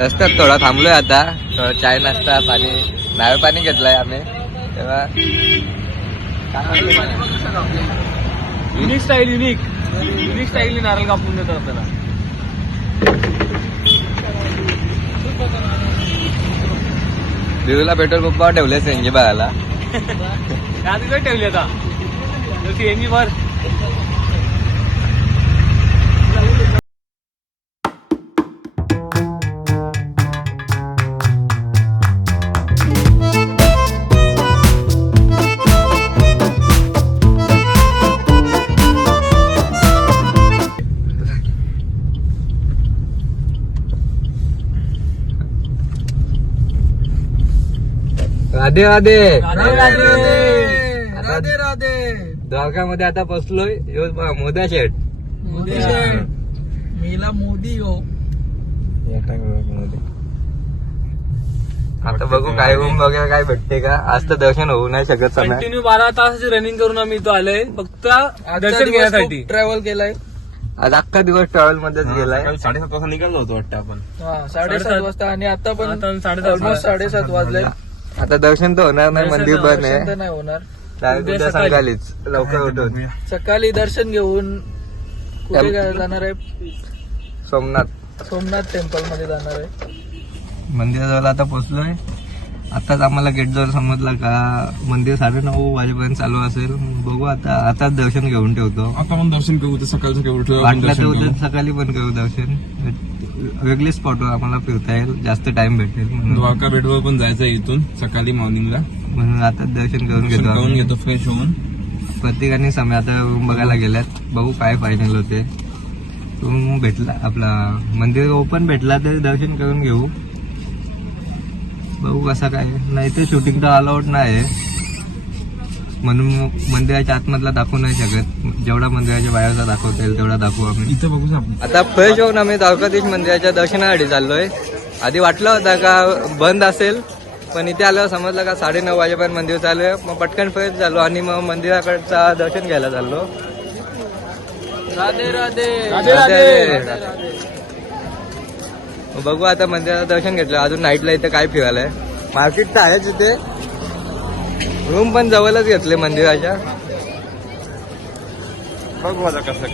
रस्त्यात थोडा थांबलोय आता, थोडा चाय नाश्ता पाणी नारळ पाणी घेतलंय आम्ही. तेव्हा युनिक स्टाईल नारळ कापून देतात आपल्याला. देवीला पेट्रोल पंपावर ठेवले सीएनजी बघायला. काय ठेवली आता सीएनजी भर. राधे राधे राधे राधे. द्वारकामध्ये आता पोचलोय. मोदा शेठ मेला मोदी हो. आता बघू काय रूम वगैरे काय भेटते का. आज तर दर्शन होऊ नाही शकत. कंटिन्यू 12 तास रनिंग करून आम्ही इथं आलोय फक्त दर्शन घेण्यासाठी. ट्रॅव्हल केलाय आज अख्खा दिवस ट्रॅव्हल मध्येच गेलाय. 7:30 वाजता निघालो होतो वाटतं आपण. 7:30 वाजता आणि आता पण आता 7:30 ऑलमोस्ट 7:30 वाजले. आता दर्शन तर होणार नाही, मंदिर बंद दर्शन तर आहे. नाही होणार. डायरेक्ट उद्या सकाळीच लवकर उठून सकाळी दर्शन घेऊन कुठे जाणार आहे? सोमनाथ टेम्पल मध्ये जाणार आहे. मंदिराजवळ आता पोहोचलोय. आताच आम्हाला गेट जवळ समजला का मंदिर 9:30 वाजेपर्यंत चालू असेल. बघू आताच दर्शन घेऊन ठेवतो. आता पण दर्शन करू ते सकाळचं केवढं वाटलं तर उद्या सकाळी पण करू दर्शन. वेगळी स्पॉटवर आम्हाला फिरता येईल, जास्त टाइम भेटेल म्हणून. द्वारका बेटवर पण जायचं आहे इथून सकाळी मॉर्निंगला. म्हणून आता दर्शन करून करून घेतो. घेतो फ्रेश होऊन. प्रत्येकाने समय आता रूम बघायला गेल्यात. बघू काय फायनल होते. रूम भेटला आपला मंदिर ओपन भेटला तर दर्शन करून घेऊ. बघू कसा काय. नाही तर शूटिंग तर अलाउड नाही म्हणून मंदिराच्या आतमधला दाखवू नाही शकत. जेवढा मंदिराच्या बाहेरचा दाखवता येईल तेवढा दाखवू आम्ही. इथं बघू आपण. आता फ्रेश होऊन आम्ही द्वारकाधीश मंदिराच्या दर्शनासाठी चाललोय. आधी वाटलं होता का बंद असेल, पण इथे आल्यावर समजलं का 9:30 वाजेपर्यंत मंदिर चालू आहे. मग पटकन फ्रेश झालो आणि मग मंदिराकडचा दर्शन घ्यायला चाललो. राधे राधे. मग बघू आता मंदिराचं दर्शन घेतलं. अजून नाईटला इथे काय फिरायला आहे. मार्केट तर आहेच इथे. रूम पण जवळच घेतले मंदिराच्या. बघू आता कसं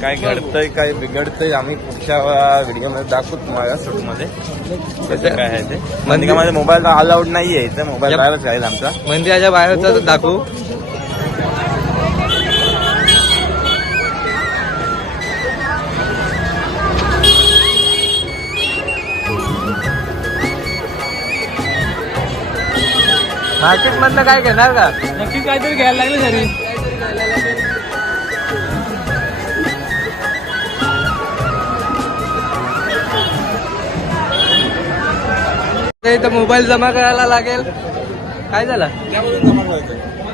काय घडतंय काय बिघडतंय. आम्ही पुढच्या व्हिडिओमध्ये दाखवू तुम्हाला शूटमध्ये कसं काय आहे ते. मंदिरामध्ये मोबाईल अलाउड नाहीये इथं. मोबाईल बाहेरच राहील आमचा. मंदिराच्या बाहेरचा दाखवू. मार्केट मधनं काय घेणार का. नक्की काहीतरी घ्यायला लागलं घरी. इथं मोबाईल जमा करायला लागेल. काय झालं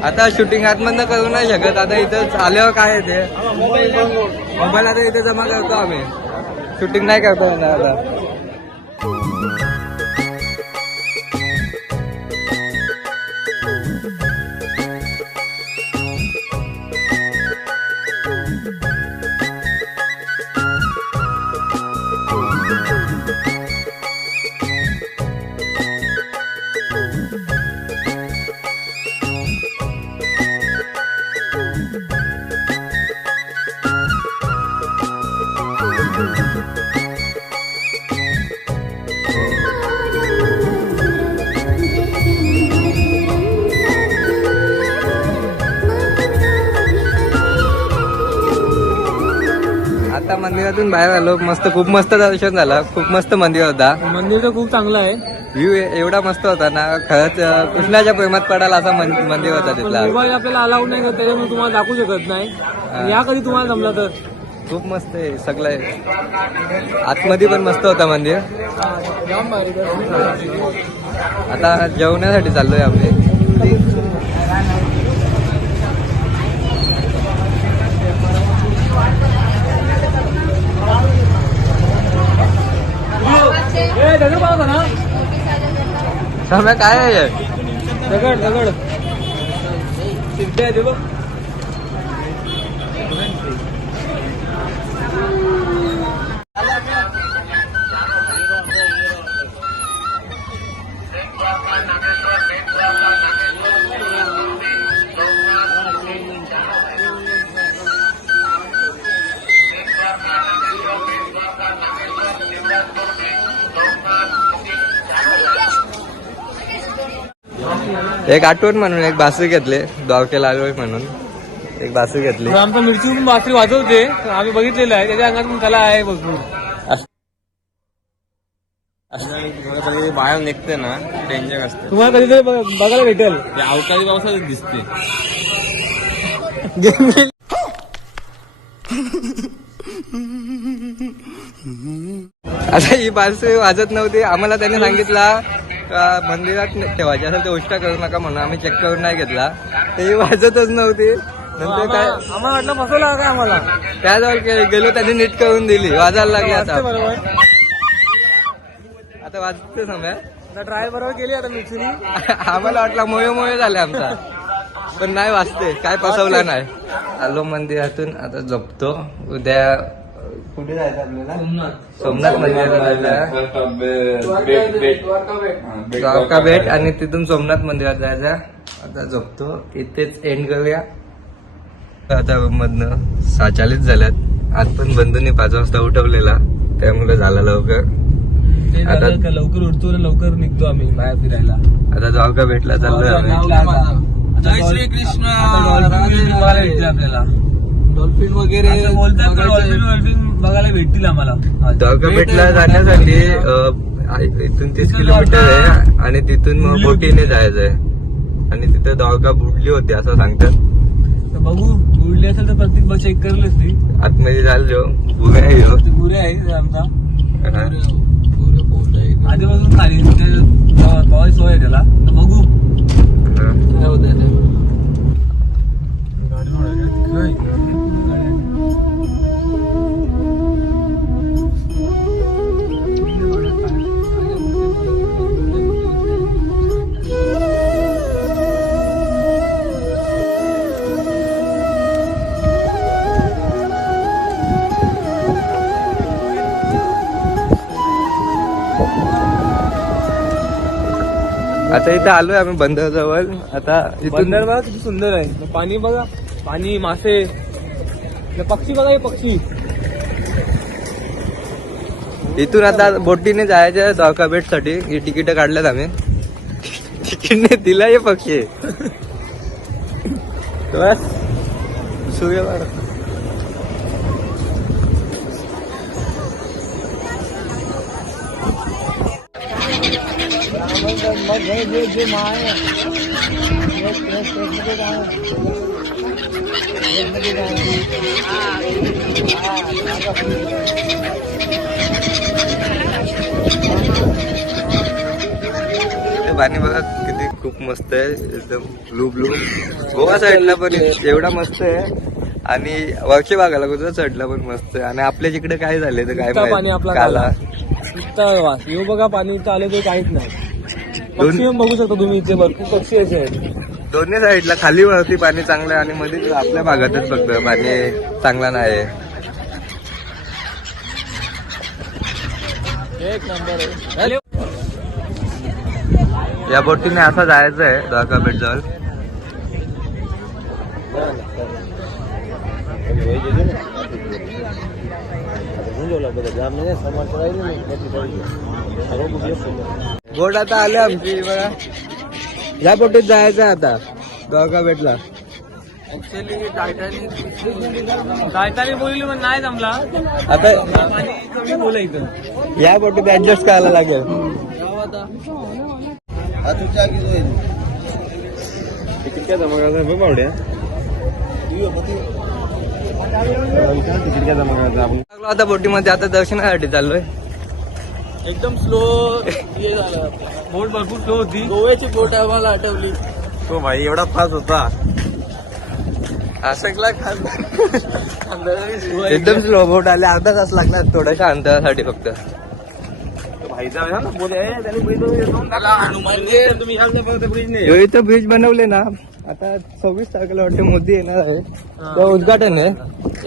आता शूटिंग आतमधनं करू नाही शकत. आता इथं आल्यावर काय आहे ते मोबाईल आता इथे जमा करतो आम्ही. शूटिंग नाही करता येणार आता. आता मंदिरातून बाहेर आलो. खूप मस्त दर्शन झालं. खूप मस्त मंदिर होता. मंदिर तर खूप चांगलं आहे. व्ह्यू एवढा मस्त होता ना. खरंच कृष्णाच्या प्रेमात पडाल असा मंदिर होता तिथला. मोबाईल आपल्याला अलाउड नाही करत, त्याच्यामुळे तुम्हाला दाखवू शकत नाही. या कधी तुम्हाला जमलं तर. खूप मस्त आहे सगळं आहे. आतमध्ये पण मस्त होता मंदिर. आता जेवण्यासाठी चाललोय आम्ही. समय काय आहे. दगड सिद्ध आहे ते बघ. एक आठवण म्हणून एक बासरी घेतले, द्वारकेला आलोय म्हणून एक बासरी घेतली. तर आमचा मिरची पण बासरी वाजवते, तर आम्ही बघितलेलं आहे, त्याच्या अंगात पण कला आहे भरपूर. बाहेर निघते ना डेंजर असते. तुम्हाला कधीतरी बघायला भेटेल. ते अवकाळी पावसात दिसते. आता ही बासरी वाजत नव्हती, आम्हाला त्याने सांगितला मंदिरात ठेवायची असेल ते उष्टा करू नका म्हणून आम्ही चेक करून नाही घेतला, ते वाजतच नव्हती. नंतर काय आम्हाला वाटलं फसवलं काय आम्हाला. त्याजवळ गेलो, त्यांनी नीट करून दिली, वाजायला लागली. आता बरोबर आता वाजते समय. ट्रायल बरोबर केली आता मिरचीनी. आम्हाला वाटला मोये झाले आमचा, पण नाही वाजते, काय फसवला नाही. आलो मंदिरातून, आता झोपतो. उद्या कुठे जायचं आपल्याला? सोमनाथ मंदिरात जायचं, द्वारका भेट, आणि तिथून सोमनाथ मंदिरात जायचं. आता झोपतो, इथेच एंड करूया. आता मधनं 46 झाल्यात. आज पण बंधूंनी 5 वाजता उठवलेला, त्यामुळे झाला लवकर. आता लवकर उठतो आणि लवकर निघतो आम्ही बाहेर फिरायला. आता द्वारका भेटला चाललोय आम्ही. जय श्री कृष्ण. आपल्याला डॉल्फिन वगैरे बोलतात, डॉल्फिन बघायला भेटतील आम्हाला. द्वारका भेटला जाण्यासाठी इथून 30 किलोमीटर आहे, आणि तिथून मग बोटीने जायचंय, आणि तिथे द्वारका बुडली होती असं सांगतात. तर बघू, बुडली असेल तर प्रत्येक बस चेक करेलच ती. आतमध्ये झालो बुरे आहे ह्यो. पुरे आहे आमचा हा. आधीपासून खाली पावाची सोय आहे त्याला, तर बघू हा. काय होत आहे. आता इथं आलोय आम्ही बंदराजवळ. आता इथून बंदर बघा किती सुंदर आहे. पाणी बघा, पाणी, मासे, पक्षी बघा, हे पक्षी. इथून आता बोटीने जायचं द्वारका भेट साठी. ही तिकीट काढल्यात आम्ही. तिकीटने दिला हे पक्षी. बस सूर्य पाणी बघा किती खूप मस्त आहे, एकदम ब्लू ब्लू. गोवा साईडला पण एवढा मस्त आहे, आणि वर्षे बागाला गुजरात साईडला पण मस्त आहे. आणि आपल्या तिकडे काय झाले तर काय पाणी आपला काला येऊ बघा, पाणी इथं आलं तर काहीच नाही. पक्षी पण बघू शकता तुम्ही, इथे भरपूर पक्षी असे आहेत. दोन्ही साईडला खाली वरती पाणी चांगलं आहे, आणि मध्ये आपल्या भागातच फक्त पाणी चांगला नाही. एक नंबर आहे. या बोटीने असं जायचं आहे द्वारका भेट जवळ. बोट आता आले आमची बघा. या बोटीत जायचं आहे आता द्वारका भेटला. टायटानिक बोलली पण नाही जमला. आता पाणी कमी बोला इथं. या बोटीत ऍडजस्ट करायला लागेल. तिकीट काय जमा करायचं बघ बावड्या. तिकीट काय जमा करायचं आपण. आता बोटीमध्ये आता दर्शनासाठी चाललोय. एकदम स्लो हे झालं. बोट भरपूर स्लो होती. गोव्याची बोट आम्हाला आठवली. तो भाई एवढा फास्ट होता. असं एकदम स्लो बोट आले. अर्धा तास लागणार थोड्याशा अंतरासाठी फक्त. ह्यो इथं ब्रिज बनवले ना, आता 26 तारखेला वाटते मोदी येणार आहे, तेव्हा उद्घाटन आहे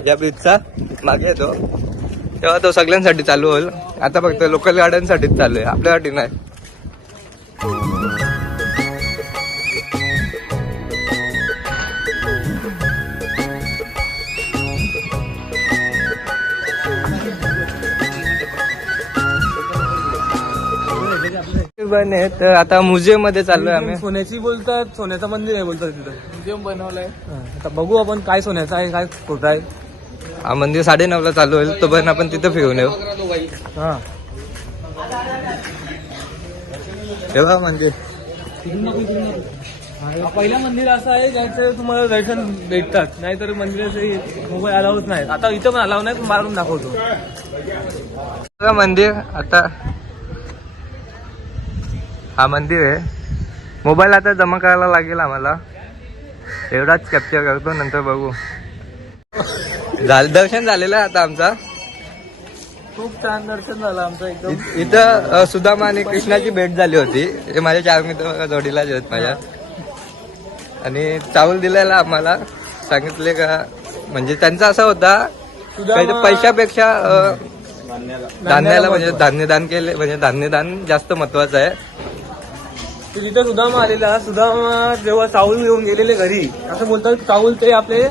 या ब्रिजचा. मागे येतो तेव्हा तो सगळ्यांसाठी चालू होईल. आता फक्त लोकल गाड्यांसाठीच चालू आहे, आपल्यासाठी नाही. बने. तर आता म्युझियम मध्ये चाललोय आम्ही. सोन्याची बोलतात, सोन्याचं मंदिर आहे बोलतात तिथं. म्युझियम बनवलंय. आता बघू आपण काय सोन्याचं आहे काय खोटं आहे. हा मंदिर 9:30 ला चालू होईल, तोपर्यंत आपण तिथं फिरून येऊ. हा तेव्हा मंदिर पहिलं मंदिर असं आहे ज्याचं तुम्हाला दर्शन भेटतात, नाहीतर मंदिराचे मोबाईल अलाउच नाही. आता इथं पण अलाव नाही, पण मारून दाखवतो. बघा मंदिर. आता हा मंदिर आहे. मोबाईल आता जमा करायला लागेल आम्हाला, एवढाच कॅप्चर करतो, नंतर बघू. दर्शन झालेलं आहे आता आमचा. खूप छान दर्शन झालं आमचं एकदम. इथं सुदामा आणि कृष्णाची भेट झाली होती. हे माझे 4 मित्र जोडीलाच आहेत माझ्या. आणि चावल दिलेला आम्हाला, सांगितले का म्हणजे त्यांचा असा होता काही पैशापेक्षा धान्याला म्हणजे धान्यदान केले, म्हणजे धान्यदान जास्त महत्वाचं आहे. तिथं सुदामा आलेला. सुदामा जेव्हा चावल घेऊन गेलेले घरी, असं बोलतात चावल ते आपले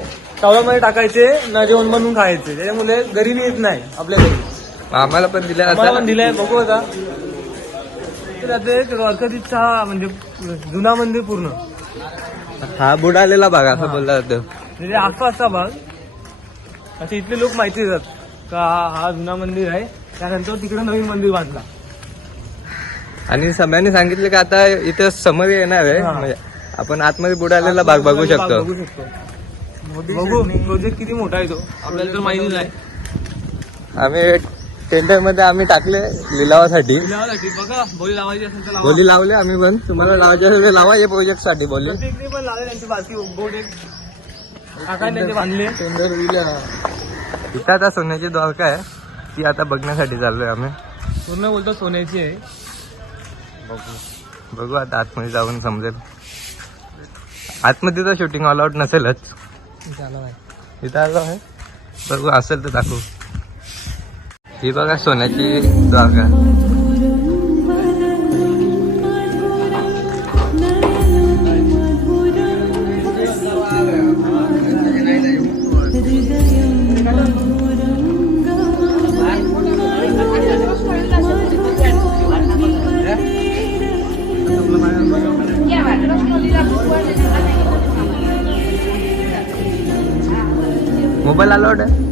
चावलामध्ये टाकायचे ना, जेवण बनवून खायचे. त्याच्यामुळे घरी येत नाही आपल्या घरी. आम्हाला पण दिलं आम्हाला पण असं. दिलाय, बघू आता. तर ते द्वारकाधीशचा म्हणजे जुना मंदिर पूर्ण हा बुडालेला भाग असं बोलला जातं. म्हणजे आसपासचा भाग असे इथले लोक माहिती देतात का हा जुना मंदिर आहे. त्यानंतर तिकडे नवीन मंदिर बांधला. आणि सगळ्यांनी सांगितले का आता इथं समोर येणार आहे, हा. म्हणजे आपण आतमध्ये बुडालेला भाग बघू शकतो. बघू शकतो. बघू प्रोजेक्ट किती मोठा आहे तो, आपल्याला तर माहिती नाही. आम्ही टेंडर मध्ये आम्ही टाकले लिलावासाठी. लिलावासाठी बघा, बोली लावायची असेल तर लावा. बोली लावले आम्ही पण. तुम्हाला लावायचे असेल तर लावा, या प्रोजेक्ट साठी बोलले. प्रत्येकने पण लावले त्यांची बाकी बोट एक काकाने त्यांचे बांधले. इथं आता सोन्याची द्वारका आहे, ती आता बघण्यासाठी चाललोय आम्ही. पूर्ण बोलतात सोन्याची आहे. बघू आता आतमध्ये जाऊन समजेल. आतमध्ये तर शूटिंग ऑल आउट नसेलच. इथं आलो आहे, बघू असेल तर दाखवू. ही बघा सोन्याची द्वारका. मोबाईल अलाउड आहे.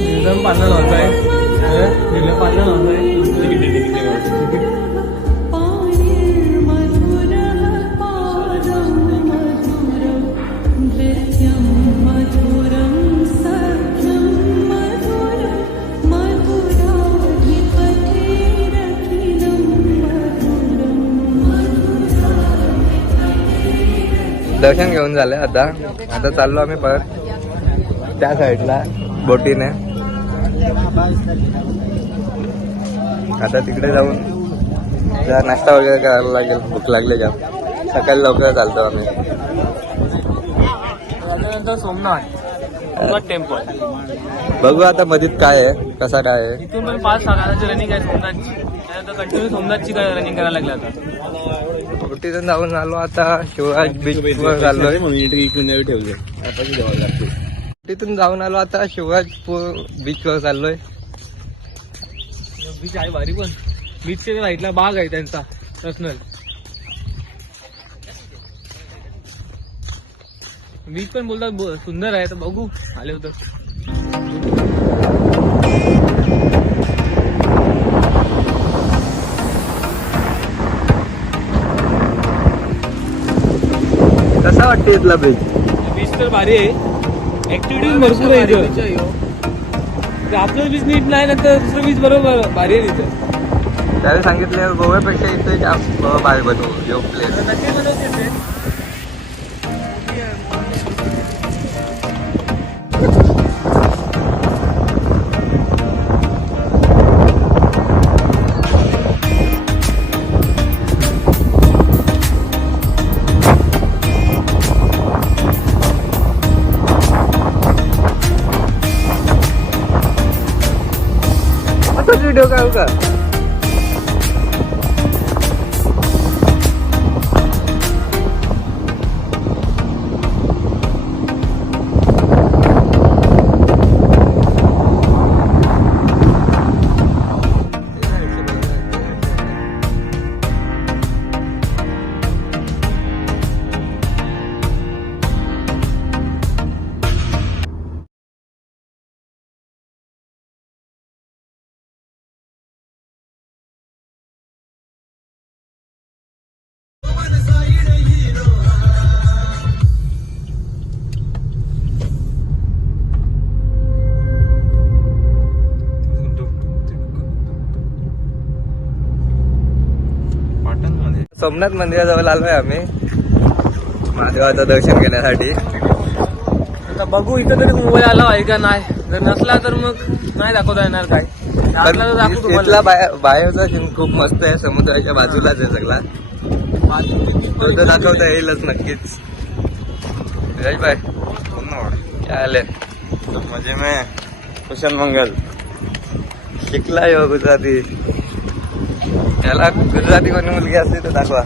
एकदम पालन होत आहे. पालन होत आहे. दर्शन घेऊन झालंय. आता चाललो आम्ही परत त्या साईडला बोटीने. आता तिकडे जाऊन जरा नाश्ता वगैरे करायला लागेल, भूक लागले जाम. सकाळी लवकर चालतो आम्ही. त्याच्यानंतर सोमनाथ टेम्पल. बघू आता मधीत काय आहे, कसा काय आहे. इथून पण 5 तासाची रनिंग आहे सोमनाथची. त्यानंतर कंटिन्यू सोमनाथची रनिंग करायला लागली. आता बोटीतून जाऊन आलो. आता शिवराज बीच वर चाललोय. बोटीतून जाऊन आलो, आता शिवराजपूर बीच वर चाललोय. बीच आहे भारी, पण बीचच्या साईडला बाग आहे त्यांचा पर्सनल. बीच पण बोलतात सुंदर आहे, तर बघू आले होतं. कसा वाटते इथला बीच? बीच तर भारी आहे. ऍक्टिव्हिटीज भरपूर आहे इथं. ते आपलं बीच नीट नाही ना तर दुसरं बीच बरोबर भारी आहे तिथं. त्याला सांगितलं गोव्यापेक्षा इथे जास्त भारी बनवू यो प्लेस. नक्की बनवते ते. आता व्हिडिओ काढू का? सोमनाथ मंदिराजवळ आलोय आम्ही महादेवाचं दर्शन घेण्यासाठी. आता बघू इथं तरी मोबाईल आला आहे का नाही. जर नसला तर मग नाही दाखवता येणार काय. असला तर दाखवू तुम्हाला. इथला बाहेरचा सीन खूप मस्त आहे. समुद्राच्या बाजूलाच आहे सगळा. तो तर दाखवता येईलच नक्कीच. जय बाय काय आले मजे में कुशल मंगल. शिकला यो गुजराती. त्याला गुजराती कोणी मुलगी असली तर दाखवा.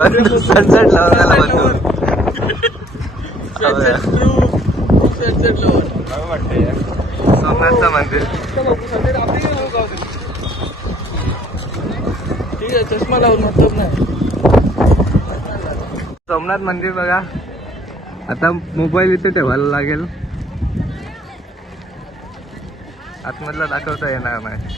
सनसेट लावण्याला म्हणतो. सोमनाथचं मंदिर. ठीक आहे चष्मा लावून मतलब नाही. सोमनाथ मंदिर बघा. आता मोबाईल इथे ठेवायला लागेल. आतमधला दाखवता येणार नाही.